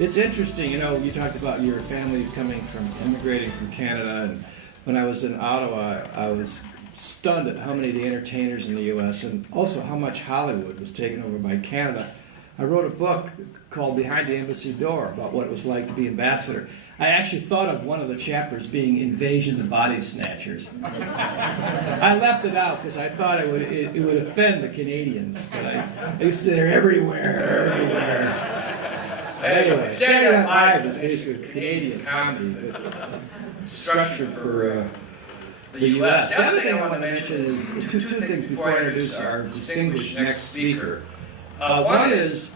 It's interesting, you know, you talked about your family immigrating from Canada, and when I was in Ottawa, I was stunned at how many of the entertainers in the U.S. and also how much Hollywood was taken over by Canada. I wrote a book called Behind the Embassy Door about what it was like to be ambassador. I actually thought of one of the chapters being Invasion of Body Snatchers. I left it out because I thought it would offend the Canadians, but I used to say they're everywhere. Anyway, Saturday Night Live is basically Canadian comedy, but structured for the U.S. The other thing I want to mention is two things before I introduce our distinguished next speaker. One is,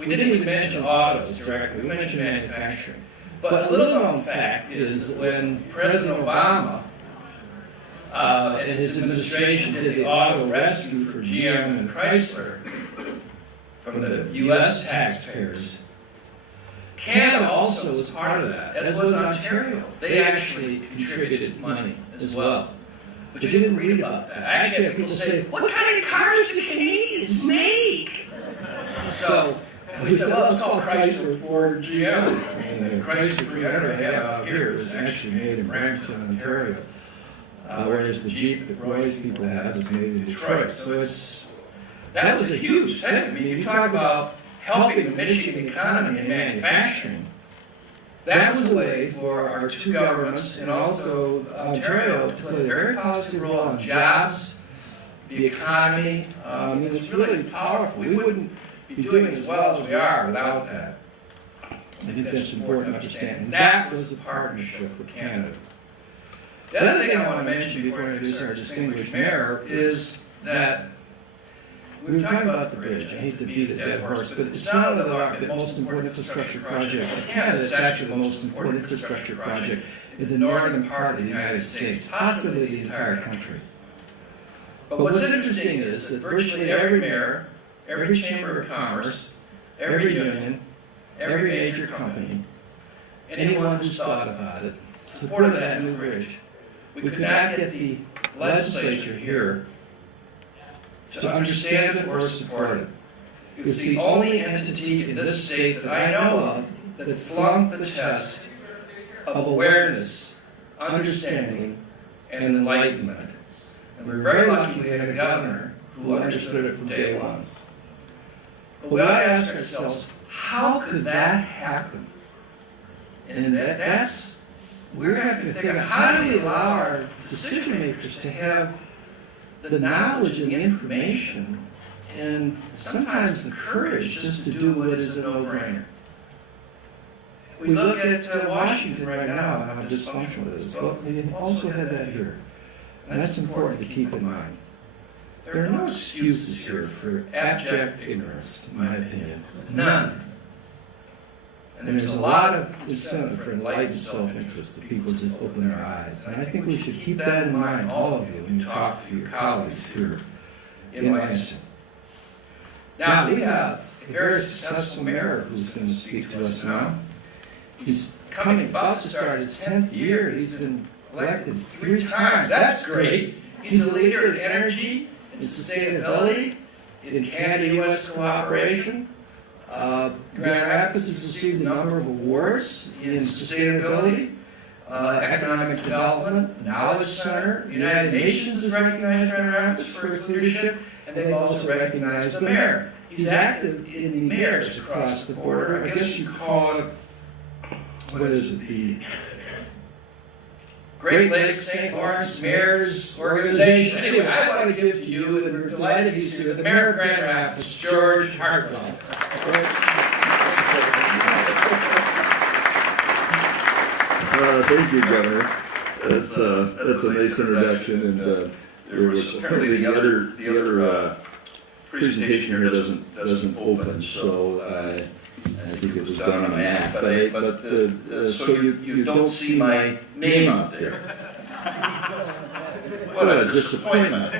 we didn't even mention autos directly, we mentioned manufacturing. But a little known fact is that when President Obama and his administration did the auto rescue for GM and Chrysler from the U.S. taxpayers, Canada also was part of that, as was Ontario. They actually contributed money as well. But you didn't read about that. I actually had people say, what kind of cars do Canadians make? So we said, well, it's called Chrysler, Ford, GM. And the Chrysler 300 I have out here is actually made in Brampton, Ontario. Whereas the Jeep that Roy's people have is made in Detroit. So that was a huge thing. I mean, you talk about helping the Michigan economy and manufacturing. That was a way for our two governments and also Ontario to play a very positive role on jobs, the economy. It was really powerful. We wouldn't be doing as well as we are without that. I think that's important to understand. And that was a partnership with Canada. The other thing I want to mention before I introduce our distinguished mayor is that we were talking about the bridge. I hate to beat a dead horse, but it's not the most important infrastructure project in Canada. It's actually the most important infrastructure project in the northern part of the United States, possibly the entire country. But what's interesting is that virtually every mayor, every chamber of commerce, every union, every major company, anyone who's thought about it, supported that new bridge. We could not get the legislature here to understand it or support it. It was the only entity in this state that I know of that flunked the test of awareness, understanding, and enlightenment. And we're very lucky we had a governor who understood it from day one. But we ought to ask ourselves, how could that happen? And we're going to have to think, how do we allow our decision makers to have the knowledge and the information and sometimes the courage just to do what is a no-brainer? We look at Washington right now and how dysfunctional it is, but we also have that here. And that's important to keep in mind. There are no excuses here for abject ignorance, in my opinion. None. And there's a lot of incentive for enlightened self-interest that people just open their eyes. And I think we should keep that in mind, all of you, when you talk to your colleagues here in Lansing. Now, we have a very successful mayor who's going to speak to us now. He's about to start his 10th year. He's been elected 3 times. That's great. He's a leader in energy and sustainability, in Canada-U.S. cooperation. Grand Rapids has received a number of awards in sustainability, economic development, knowledge center. The United Nations has recognized Grand Rapids for its leadership, and they've also recognized the mayor. He's active in the mayors across the border. I guess you call it, what is it, the Great Lakes St. Lawrence Mayors Organization. Anyway, I want to give to you, and we're delighted he's here, the mayor of Grand Rapids, George Hartwell. Thank you, Governor. That's a nice introduction, and there was apparently the other presentation here doesn't open, so I think it was done on an app. So you don't see my name out there. What a disappointment.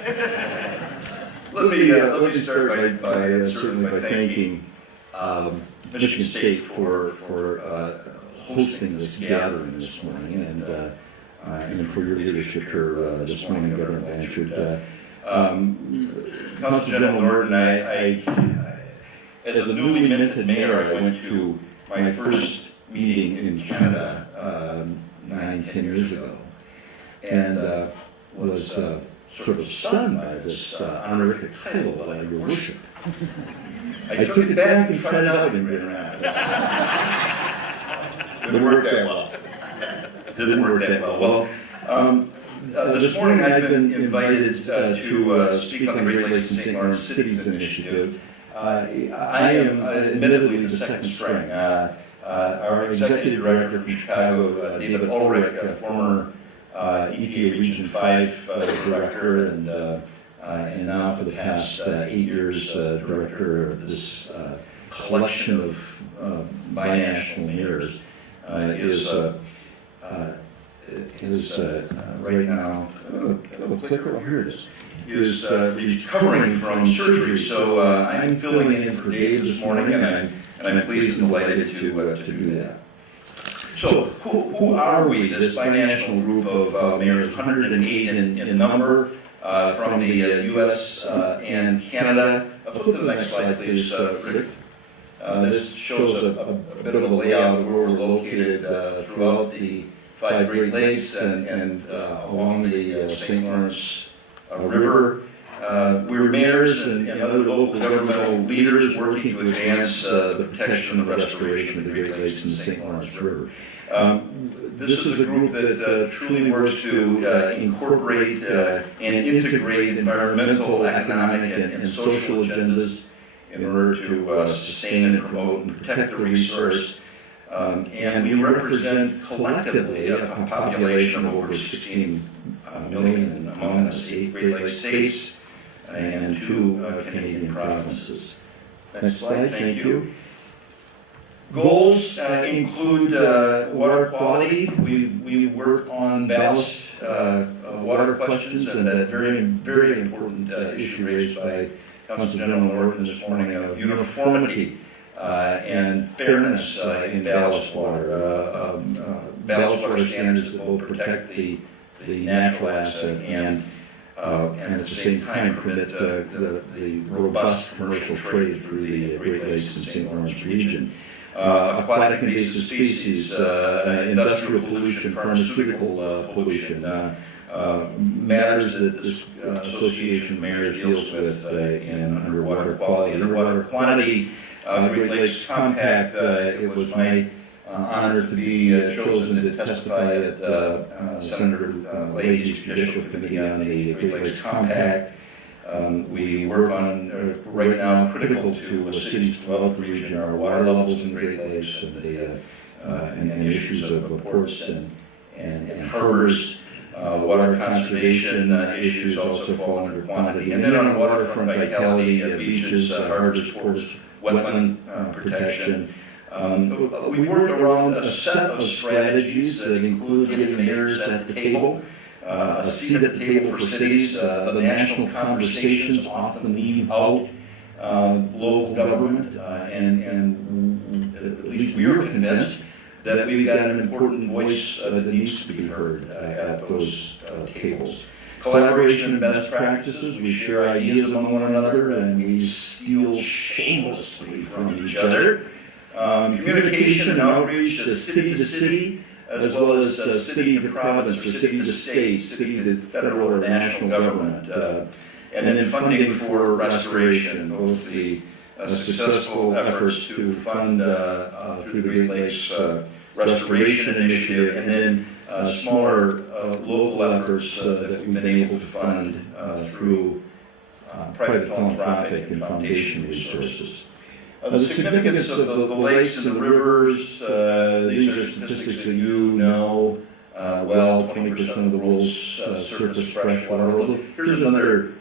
Let me start by certainly by thanking Michigan State for hosting this gathering this morning, and for your leadership here this morning, Governor Blanchard. Consul General Norton, I as a newly minted mayor, I went to my first meeting in Canada 9-10 years ago, and was sort of stunned by this honorific title, Your Worship. I took it back and tried it out in Grand Rapids. Didn't work that well. Didn't work that well. This morning I've been invited to speak on the Great Lakes and St. Lawrence Cities Initiative. I am admittedly the second string. Our executive director from Chicago, David Ulrich, a former EPA Region 5 director, and now for the past 8 years director of this collection of binational mayors, is right now, clicker, here it is recovering from surgery. So I'm filling in for Dave this morning, and I'm pleased and delighted to do that. So who are we, this binational group of mayors, 108 in number, from the U.S. and Canada? Flip to the next slide, please, Rick. This shows a bit of a layout of where we're located throughout the 5 Great Lakes and along the St. Lawrence River. We're mayors and other local governmental leaders working to advance the protection and restoration of the Great Lakes and the St. Lawrence River. This is a group that truly works to incorporate and integrate environmental, economic, and social agendas in order to sustain and promote and protect the resource. And we represent collectively a population of over 16 million among us, 8 Great Lakes states and 2 Canadian provinces. Next slide, thank you. Goals include water quality. We work on balanced water questions, and that very important issue raised by Council General Norton this morning of uniformity and fairness in ballast water. Ballast water standards that both protect the natural asset and at the same time permit the robust commercial trade through the Great Lakes and St. Lawrence region. Aquatic invasive species, industrial pollution, pharmaceutical pollution, matters that this Association of Mayors deals with in underwater quality. Underwater quantity, Great Lakes Compact, it was my honor to be chosen to testify at Senator Leahy's Judicial Committee on the Great Lakes Compact. We work on, right now, critical to cities throughout the region, our water levels in Great Lakes and issues of ports and harbors. Water conservation issues also fall under quantity. And then on the waterfront vitality, beaches, harbors, ports, wetland protection. We work around a set of strategies that include getting mayors at the table, a seat at the table for cities. The national conversations often leave out local government, and at least we are convinced that we've got an important voice that needs to be heard at those tables. Collaboration and best practices, we share ideas among one another and we steal shamelessly from each other. Communication and outreach, city to city, as well as city to province, or city to state, city to federal or national government. And then funding for restoration, both the successful efforts to fund through the Great Lakes Restoration Initiative, and then smaller local efforts that we've been able to fund through private philanthropic and foundation resources. The significance of the lakes and the rivers, these are statistics that you know well. 20% of the world's surface freshwater. Here's another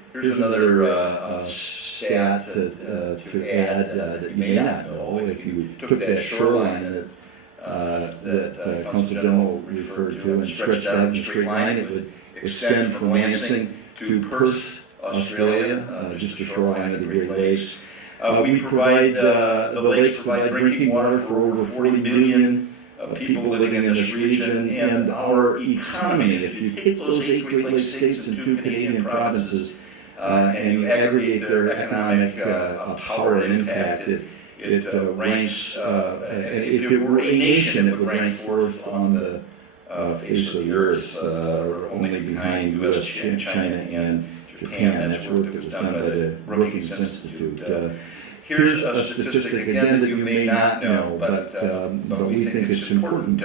stat to add that you may not know. If you took that shoreline that Council General referred to and stretched out in a straight line, it would extend from Lansing to Perth, Australia, just a shoreline of the Great Lakes. We provide, the lakes provide drinking water for over 40 million people living in this region, and our economy, if you take those 8 Great Lakes states and 2 Canadian provinces, and you aggregate their economic power and impact, it ranks, and if it were a nation, it would rank fourth on the face of the earth, only behind U.S., China, and Japan. That's work that was done by the Brookings Institute. Here's a statistic, again, that you may not know, but we think it's important.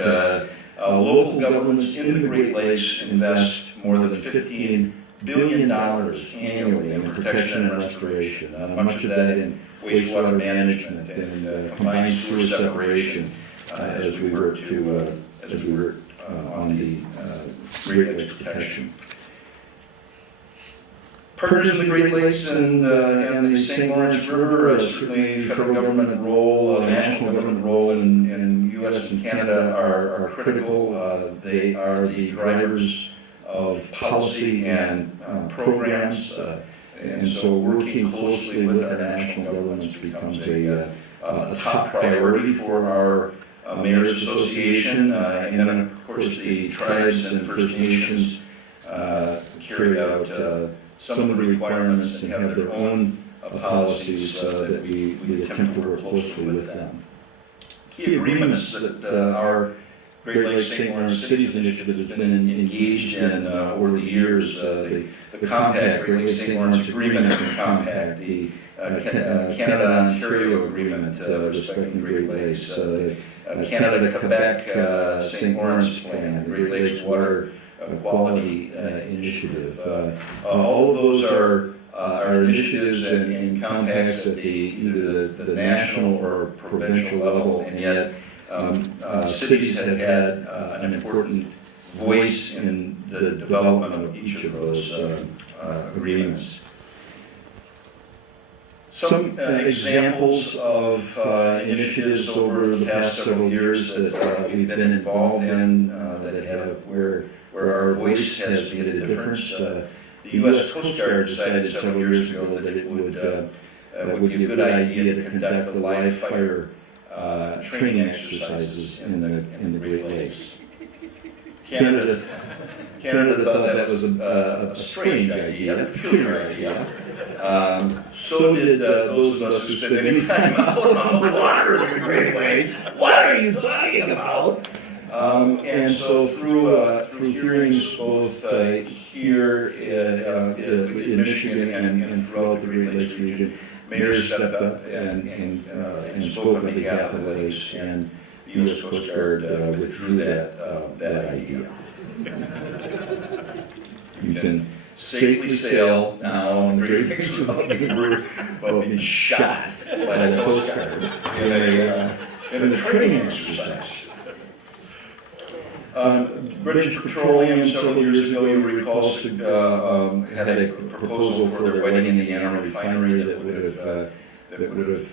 Local governments in the Great Lakes invest more than $15 billion annually in protection and restoration, much of that in wastewater management and combined sewer separation as we work on the Great Lakes protection. Partners in the Great Lakes and the St. Lawrence River, certainly federal government role, national government role in U.S. and Canada are critical. They are the drivers of policy and programs, and so working closely with our national governments becomes a top priority for our Mayor's Association, and then of course the tribes and First Nations carry out some of the requirements and have their own policies that we attempt to work closely with them. Key agreements that our Great Lakes St. Lawrence Cities Initiative has been engaged in over the years, the Compact, Great Lakes St. Lawrence Agreement and Compact, the Canada-Ontario Agreement respecting Great Lakes, the Canada-Quebec St. Lawrence Plan, the Great Lakes Water Quality Initiative. All of those are initiatives and compacts at either the national or provincial level, and yet cities have had an important voice in the development of each of those agreements. Some examples of initiatives over the past several years that we've been involved in that have where our voice has made a difference. The U.S. Coast Guard decided several years ago that it would be a good idea to conduct the live fire training exercises in the Great Lakes. Canada thought that was a strange idea, a peculiar idea. So did those of us who spent any time out on the water in the Great Lakes. What are you talking about? And so through hearings both here in Michigan and throughout the Great Lakes region, mayors stepped up and spoke on behalf of the lakes, and the U.S. Coast Guard withdrew that idea. You can safely sail now on the Great Lakes without being shot by the Coast Guard in a training exercise. British Petroleum several years ago, you recall, had a proposal for their Whiting, Indiana refinery that would have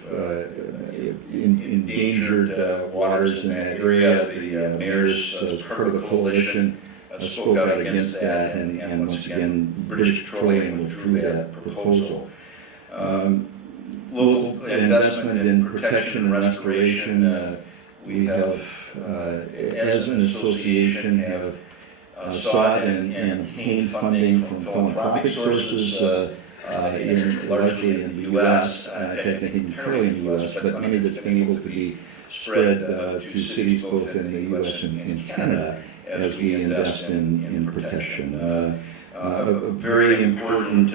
endangered waters in that area. The mayors, as part of the coalition, spoke out against that, and once again, British Petroleum withdrew that proposal. Local investment in protection and restoration, we have, as an association, have sought and obtained funding from philanthropic sources, largely in the U.S., in fact, I think entirely in the U.S., but money that's been able to be spread to cities both in the U.S. and Canada as we invest in protection. A very important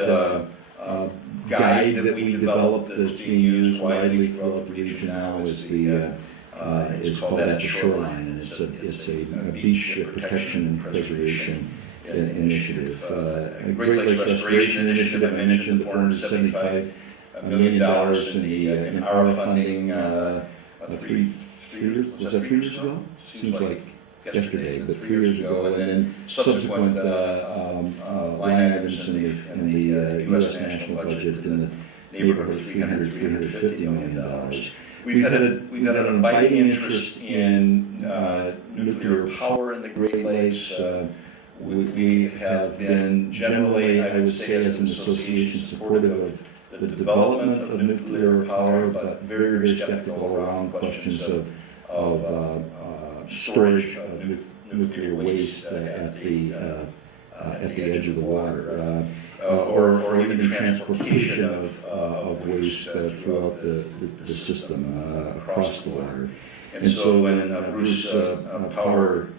guide that we developed that's being used widely throughout the region now is called that the Shoreline, and it's a beach protection and preservation initiative. A Great Lakes Restoration Initiative, I mentioned the $475 million in ARA funding 3 years, was that 3 years ago? Seems like yesterday, but 3 years ago, and then subsequent line items in the U.S. national budget in the neighborhood of $350 million. We've had an abiding interest in nuclear power in the Great Lakes. We have been generally, I would say, as an association, supportive of the development of nuclear power, but very, very skeptical around questions of storage of nuclear waste at the edge of the water. or even transportation of waste throughout the system across the water. And so when Bruce Power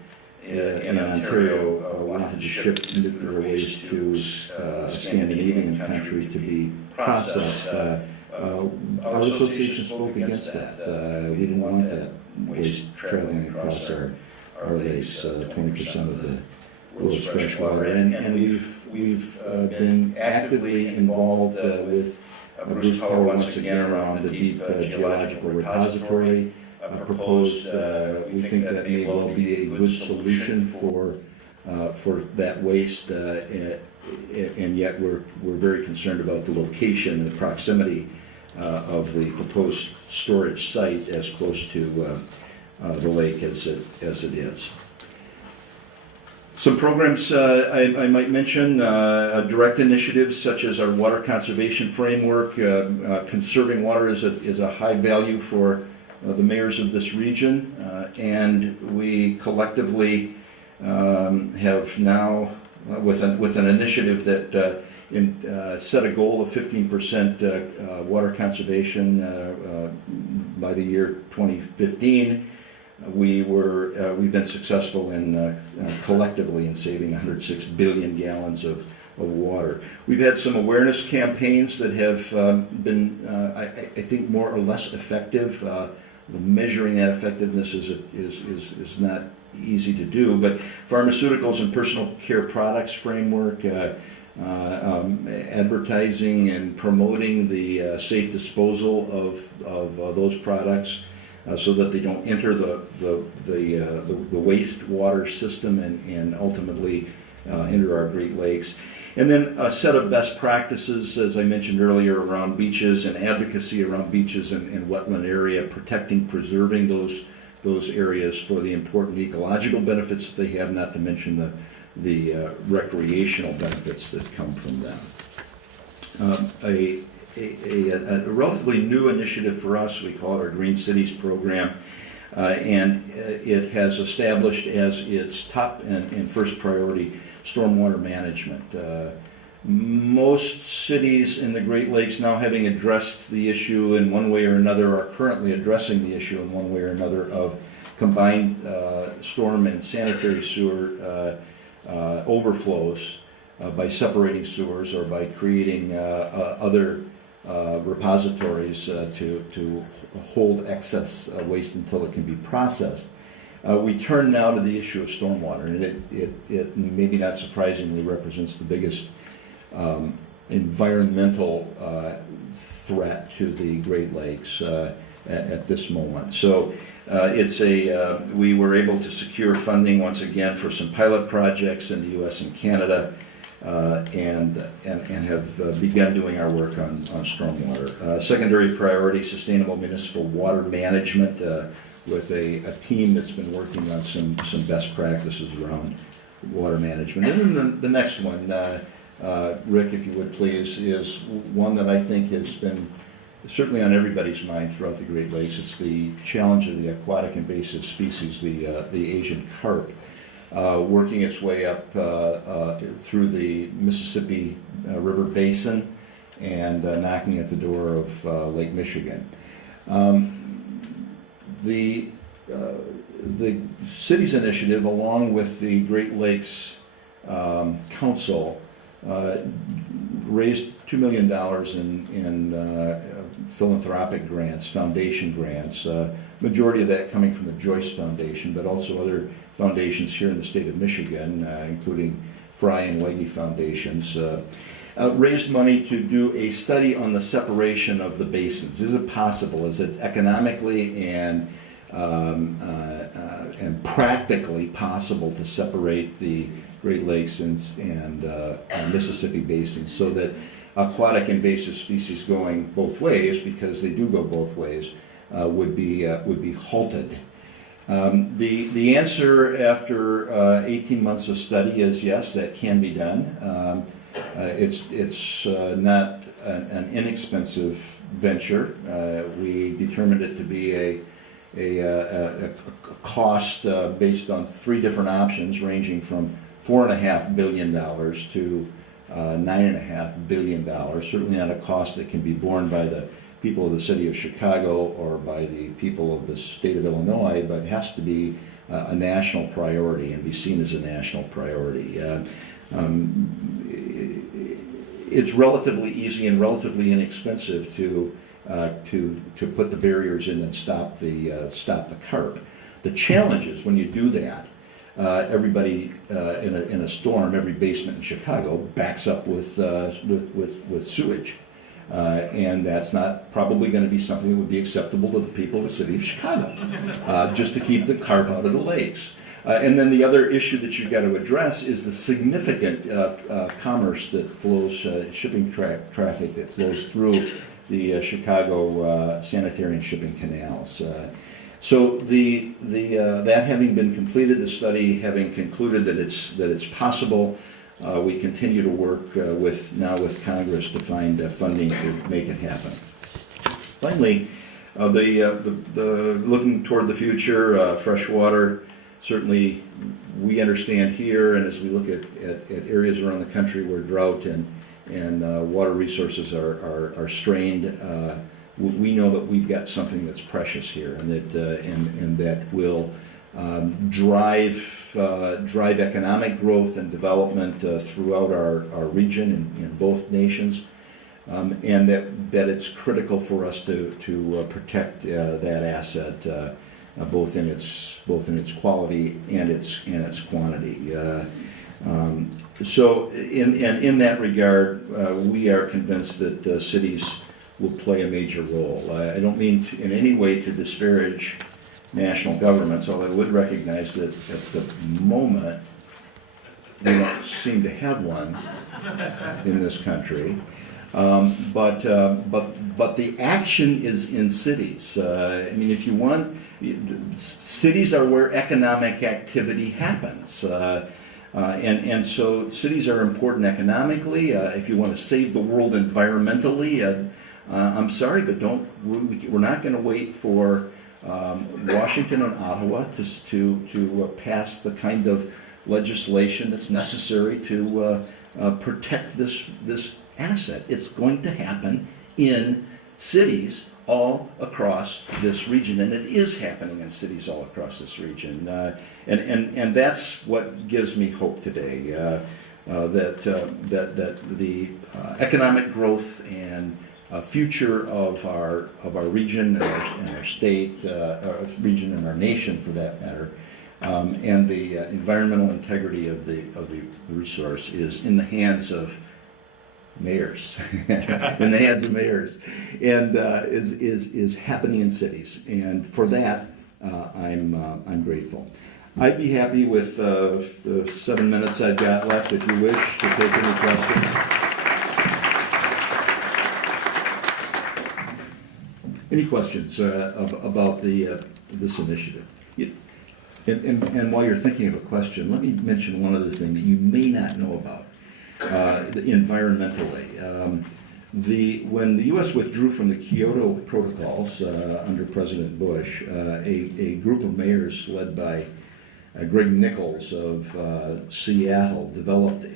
in Ontario wanted to ship nuclear waste to a Scandinavian country to be processed, our association spoke against that. We didn't want that waste traveling across our lakes, 20% of the world's fresh water. And we've been actively involved with Bruce Power once again around the deep geological repository. Proposed, we think that may well be a good solution for that waste, and yet we're very concerned about the location and the proximity of the proposed storage site as close to the lake as it is. Some programs I might mention, direct initiatives such as our water conservation framework. Conserving water is a high value for the mayors of this region, and we collectively have now, with an initiative that set a goal of 15% water conservation by the year 2015. We've been successful in collectively in saving 106 billion gallons of water. We've had some awareness campaigns that have been, I think, more or less effective. Measuring that effectiveness is not easy to do, but pharmaceuticals and personal care products framework, advertising and promoting the safe disposal of those products so that they don't enter the wastewater system and ultimately enter our Great Lakes. And then a set of best practices, as I mentioned earlier, around beaches and advocacy around beaches and wetland area, protecting, preserving those areas for the important ecological benefits that they have, not to mention the recreational benefits that come from them. A relatively new initiative for us, we call it our Green Cities program, and it has established as its top and first priority stormwater management. Most cities in the Great Lakes, now having addressed the issue in one way or another, are currently addressing the issue in one way or another of combined storm and sanitary sewer overflows by separating sewers or by creating other repositories to hold excess waste until it can be processed. We turn now to the issue of stormwater, and it maybe not surprisingly represents the biggest environmental threat to the Great Lakes at this moment. So we were able to secure funding once again for some pilot projects in the U.S. and Canada, and have begun doing our work on stormwater. Secondary priority, sustainable municipal water management, with a team that's been working on some best practices around water management. And then the next one, Rick, if you would please, is one that I think has been certainly on everybody's mind throughout the Great Lakes. It's the challenge of the aquatic invasive species, the Asian carp, working its way up through the Mississippi River Basin and knocking at the door of Lake Michigan. The city's initiative, along with the Great Lakes Council, raised $2 million in philanthropic grants, foundation grants, majority of that coming from the Joyce Foundation, but also other foundations here in the state of Michigan, including Fry and Wegge foundations. Raised money to do a study on the separation of the basins. Is it possible? Is it economically and practically possible to separate the Great Lakes and Mississippi basins so that aquatic invasive species going both ways, because they do go both ways, would be halted? The answer after 18 months of study is yes, that can be done. It's not an inexpensive venture. We determined it to be a cost based on three different options, ranging from $4.5 billion to $9.5 billion, certainly not a cost that can be borne by the people of the city of Chicago or by the people of the state of Illinois, but has to be a national priority and be seen as a national priority. It's relatively easy and relatively inexpensive to put the barriers in and stop the carp. The challenge is when you do that, everybody in a storm, every basement in Chicago backs up with sewage. And that's not probably going to be something that would be acceptable to the people of the city of Chicago, just to keep the carp out of the lakes. And then the other issue that you've got to address is the significant commerce that flows, shipping traffic that flows through the Chicago sanitary and shipping canals. So that having been completed, the study having concluded that it's possible, we continue to work with Congress to find funding to make it happen. Finally, the looking toward the future, fresh water. Certainly, we understand here, and as we look at areas around the country where drought and water resources are strained, we know that we've got something that's precious here, and that will drive economic growth and development throughout our region in both nations, and that it's critical for us to protect that asset. Both in its quality and its quantity. So in that regard, we are convinced that cities will play a major role. I don't mean in any way to disparage national governments, although I would recognize that at the moment we don't seem to have one in this country. But the action is in cities. I mean, if you want, cities are where economic activity happens. And so cities are important economically. If you want to save the world environmentally, I'm sorry, but we're not going to wait for Washington and Ottawa to pass the kind of legislation that's necessary to protect this asset. It's going to happen in cities all across this region, and it is happening in cities all across this region. And that's what gives me hope today, that the economic growth and future of our region and our state, our region and our nation for that matter, and the environmental integrity of the resource is in the hands of mayors, in the hands of mayors, and is happening in cities. And for that, I'm grateful. I'd be happy with the 7 minutes I've got left, if you wish, to take any questions. Any questions about this initiative? And while you're thinking of a question, let me mention one other thing that you may not know about. Environmentally, when the U.S. withdrew from the Kyoto protocols under President Bush, a group of mayors led by Greg Nichols of Seattle developed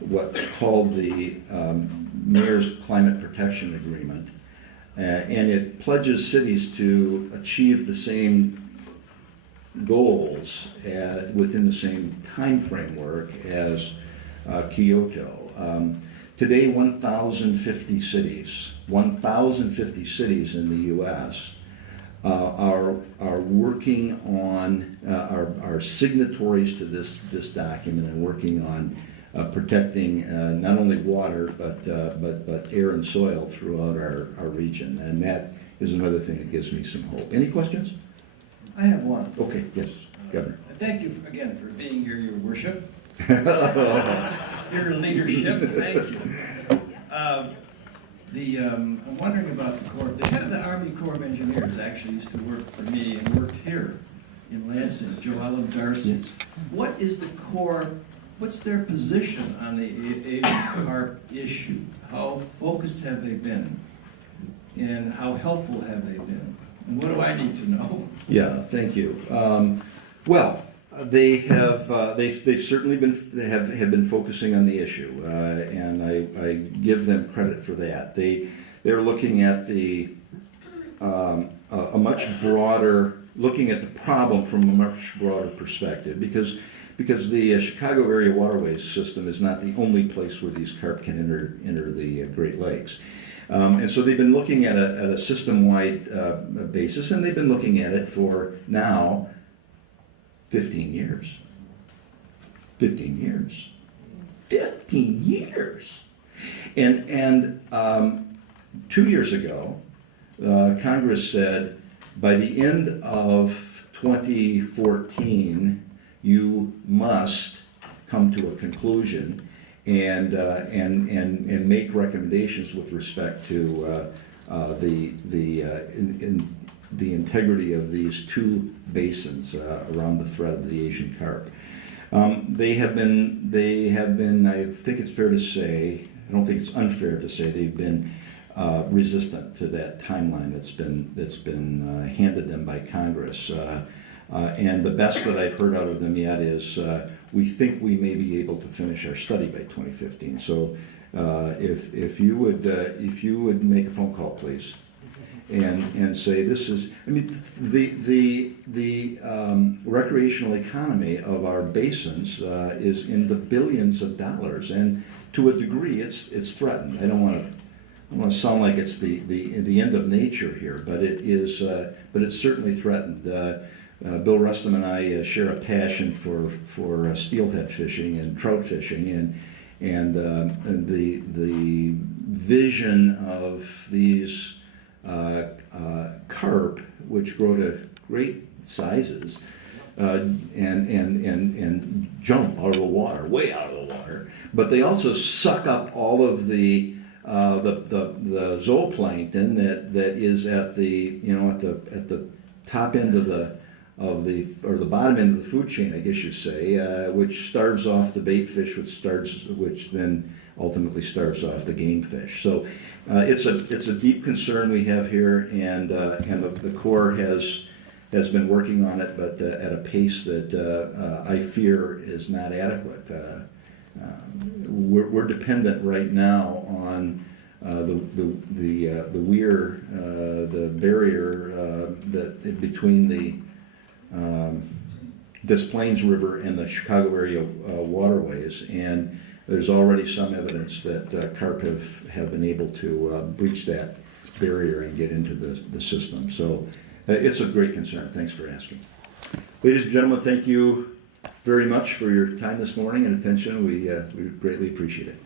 what's called the Mayor's Climate Protection Agreement, and it pledges cities to achieve the same goals within the same time framework as Kyoto. Today, 1,050 cities in the U.S. are working on, are signatories to this document and working on protecting not only water but air and soil throughout our region, and that is another thing that gives me some hope. Any questions? I have one. Okay, yes, Governor. Thank you again for being here, Your Worship. Your leadership, thank you. I'm wondering about the Corps. The head of the Army Corps of Engineers actually used to work for me and worked here in Lansing, Joe Allen Darcy. Yes. What is the Corps, what's their position on the Asian carp issue? How focused have they been? And how helpful have they been? And what do I need to know? Yeah, thank you. Well, They've certainly have been focusing on the issue, and I give them credit for that. They're looking at a much broader, looking at the problem from a much broader perspective, because the Chicago area waterways system is not the only place where these carp can enter the Great Lakes. And so they've been looking at a system-wide basis, and they've been looking at it for now 15 years. 15 years. 15 years. And 2 years ago, Congress said by the end of 2014, you must come to a conclusion and make recommendations with respect to the integrity of these two basins around the threat of the Asian carp. They have been. I think it's fair to say. I don't think it's unfair to say they've been resistant to that timeline that's been handed them by Congress. And the best that I've heard out of them yet is we think we may be able to finish our study by 2015. So if you would make a phone call, please, and say this is. I mean, the recreational economy of our basins is in the billions of dollars, and to a degree, it's threatened. I don't want to sound like it's the end of nature here, but it is. But it's certainly threatened. Bill Rustum and I share a passion for steelhead fishing and trout fishing, and the vision of these carp, which grow to great sizes and jump out of the water, way out of the water, but they also suck up all of the zooplankton that is at the top end of the bottom end of the food chain, I guess you'd say, which starves off the bait fish, which then ultimately starves off the game fish. So it's a deep concern we have here, and the Corps has been working on it, but at a pace that I fear is not adequate. We're dependent right now on the weir, the barrier that between the Des Plaines River and the Chicago area waterways, and there's already some evidence that carp have been able to breach that barrier and get into the system. So it's a great concern. Thanks for asking. Ladies and gentlemen, thank you very much for your time this morning and attention. We greatly appreciate it.